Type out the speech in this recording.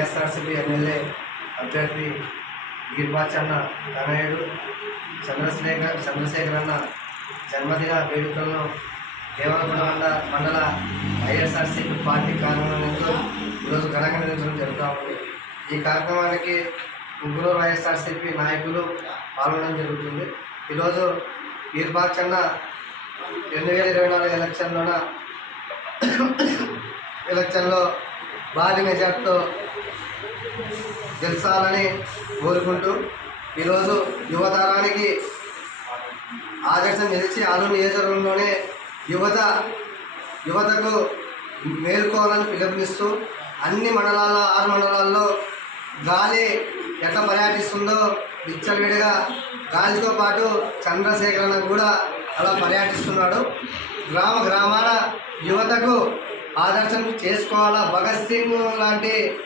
YSRCP MLA అభ్యర్థి గిరిబాచన్న తనయుడు చంద్రశేఖర్ అన్న జన్మదిన వేడుకలను దేవరకొండ మండల వైఎస్ఆర్సీపీ పార్టీ కార్యాలయంలో ఈరోజు ఘనంగా నిర్వహించడం జరుగుతూ ఉంది. ఈ కార్యక్రమానికి ముగ్గురు వైఎస్ఆర్సీపీ నాయకులు పాల్గొనడం జరుగుతుంది. ఈరోజు గిరిబాచన్న 2024 ఎలక్షన్లో భారీ మెజార్టీతో గెలిచాలని కోరుకుంటూ ఈరోజు యువతరానికి ఆదర్శం నిలిచి ఆలూరు నియోజకవర్గంలోనే యువతకు మేల్కోవాలని పిలుపునిస్తూ అన్ని మండలాల్లో 6 మండలాల్లో గాలి ఎట్లా పర్యటిస్తుందో విచ్చలవిడిగా గాలితో పాటు చంద్రశేఖరన్న కూడా అలా పర్యటిస్తున్నాడు. గ్రామాల యువతకు ఆదర్శం చేసుకోవాలా. భగత్ సింగ్ లాంటి